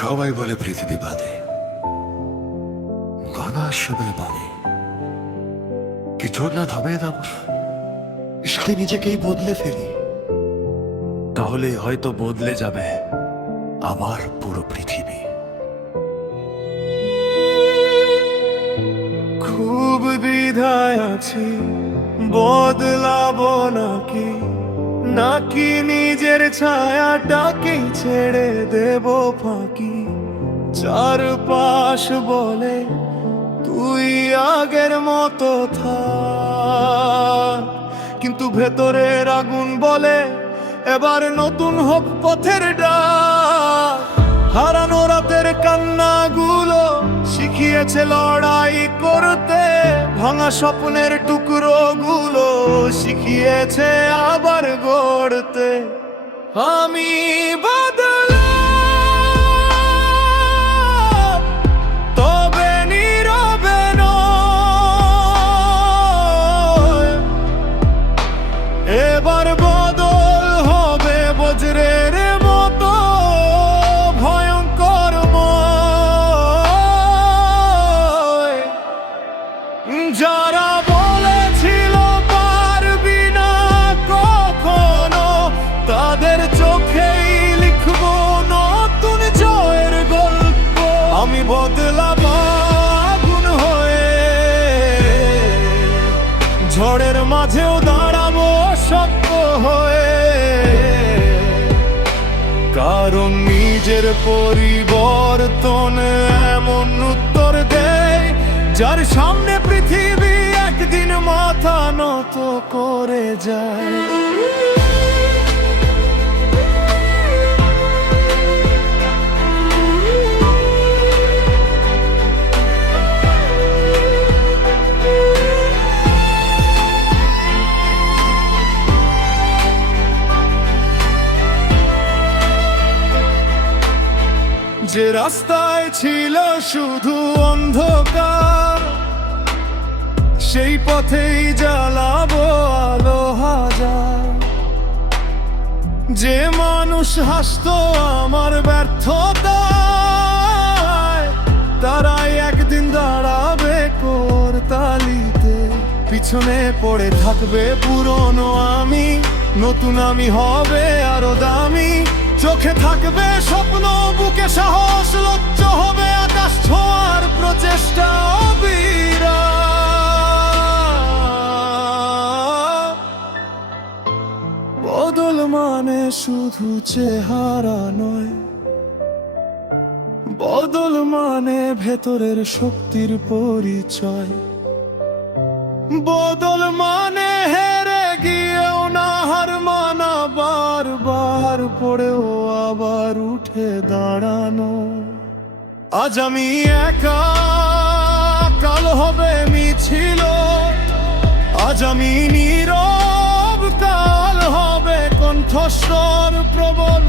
সবাই বলে পৃথিবী বাদে, গানা সবাই বলে কিছু না থামে দাম, ইশকে নিজেকেই বদলে ফেলি, তাহলে হয়তো বদলে যাবে আমার পুরো পৃথিবী। খুব দ্বিধায় আছি, বদলাবো নাকি নাকি নিজের ছায়াটাকে ছেড়ে দেব ফাঁকি। চারপাশ বলে তুই আগের মতো থাক, কিন্তু ভেতরের আগুন বলে এবার নতুন হোক পথের ডাক। হারানো রাতের কান্নাগুলো শিখিয়েছে লড়াই করতে, ভাঙা স্বপ্নের টুকরো গুলো শিখিয়েছে আবার গড়তে। আমি বদলাম, তবে নীরবে নয়। এবার বদল হবে বজ্রের মতো ভয়ঙ্করময়। যারা বলেছিল পারবি না কখনো, তাদের চোখেই লিখবো নতুন জয়ের গল্প। আমি বদলাব আগুন হয়ে, ঝড়ের মাঝেও দাঁড়াবো শক্ত হয়ে। কারণ নিজের পরিবর্তন এমন উত্তর দেয়, যার সামনে পৃথিবী একদিন মাথা নত করে যায়। যে রাস্তায় ছিল শুধু অন্ধকার, সেই পথেই জ্বালাবো আলো হাজার। যে মানুষ হাসতো আমার ব্যর্থতায়, তারাই একদিন দাঁড়াবে করতালিতে। পিছনে পড়ে থাকবে পুরনো আমি, নতুন আমি হবে আরো দামি। চোখে থাকবে স্বপ্ন, বুকে সাহস, লজ্জ হবে আকাশ ছোঁয়ার প্রচেষ্টা অবিরাম। বদল মানে শুধু চেহারা নয়, বদল মানে ভেতরের শক্তির পরিচয়। বদল মানে হেরে গিয়েও না হার মানা, বারবার পড়েও আবার উঠে দাঁড়ানো। আজ আমি একা, কাল হবে মিছিল। আজ আমি নীরব, কাল হবে কণ্ঠস্বর প্রবল।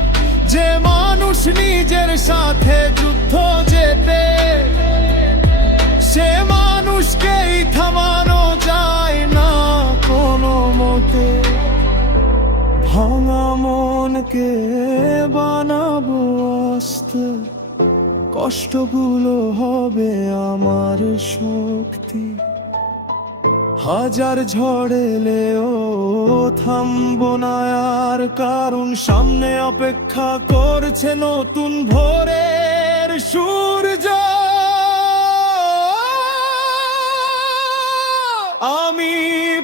যে মানুষ নিজের সাথে যুদ্ধ জেতে, সে মানুষকেই থামানো যায় না কোনো মতে। ভাঙা মনকে বানাবো আস্তে, কষ্টগুলো হবে আমার শক্তি। হাজার ঝড় এলেও থামবো না আর, কারণ সামনে অপেক্ষা করছে নতুন ভোরের সূর্য। আমি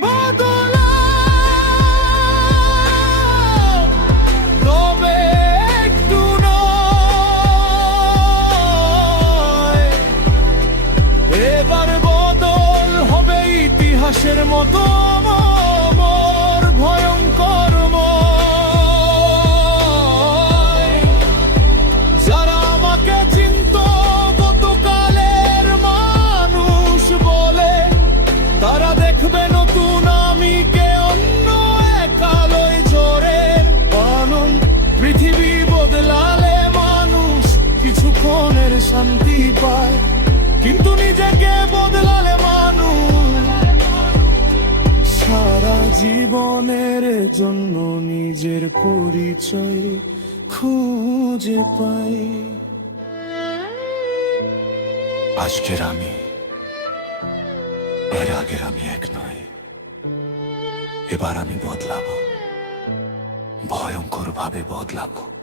বদলাম, তবে একটু নয়। এবার বদল হবে ইতিহাসের মতো অমর, ভয়ঙ্করময়। যারা আমাকে চিনতো গতকালের মানুষ বলে, তারা দেখবে নতুন আমি কে, অন্য এক আলোয় জোরের বানন। পৃথিবী বদলালে মানুষ কিছুক্ষণের শান্তি পায়, কিন্তু নিজেকে বদলালে মানুষ সারা জীবনের জন্য নিজের পরিচয় খুঁজে পায়। আজকের আমি এর আগের আমি এক নয়। এবার আমি বদলাবো, ভয়ঙ্কর ভাবে বদলাবো।